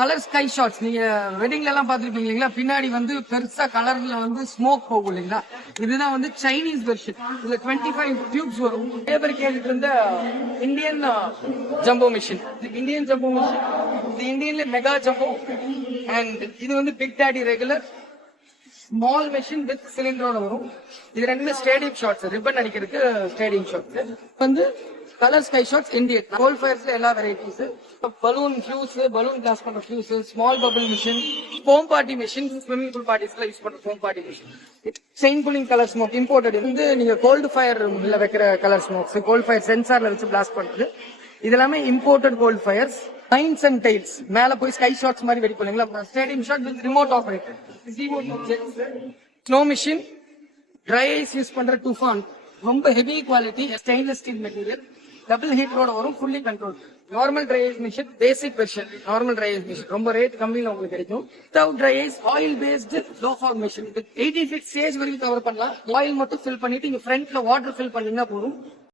Colour sky shots நீங்க வெட்டிங்ல எல்லாம் பாத்துருப்பீங்க இல்லைங்களா, பின்னாடி வந்து பெருசா கலர்ல வந்து ஸ்மோக் போகும் இல்லைங்களா, இதுதான் வந்து சைனீஸ் வெர்ஷன். இதுல 25 டியூப்ஸ் வரும். பேர் கேட்டுட்டு இருந்த Indian jumbo machine, Indian jumbo machine, இது இந்தியன்ல மெகா ஜம்போ. அண்ட் இது வந்து big daddy regular small machine with சிலிண்டரோட வரும். இது ரெண்டுமே ஸ்டேடியம் ஷாட்ஸ், ரிப்பன் அடிக்கிறதுக்கு ஸ்டேடியம் ஷாட்ஸ். வந்து colour sky shots Indian cold ஃபயர்ஸ்ல எல்லா varieties, balloon fuse, balloon class பண்ற fuse, small bubble machine, foam party machine, swimming pool பார்ட்டிஸ்ல யூஸ் பண்ற foam party machine, chain pulling colour smoke imported. வந்து நீங்க gold fire வைக்கிற colour smokes, cold fire சென்சார்ல வச்சு பிளாஸ்ட் பண்றது, இது எல்லாமே imported cold fires. Lines and tiles மேல போய் ஸ்கை ஷாட்ஸ் மாதிரி வெடி பண்ணுங்களா, stadium shot with remote operator. Snow machine, dry ice use பண்ற டூஃபான், ரொம்ப heavy quality stainless steel material, double ஹீட்டரோட வரும், fully control. Normal dry ice machine basic version, normal dry ice machine ரொம்ப ரேட் கம்மியில உங்களுக்கு கிடைக்கும். Without dry ice oil based low fog machine, 86 stage வரைக்கும் கவர் பண்ணலாம். ஆயில் மட்டும் ஃபில் பண்ணிட்டு இங்க ஃப்ரண்ட்ல வாட்டர் ஃபில் பண்ணீங்கன்னா போதும்.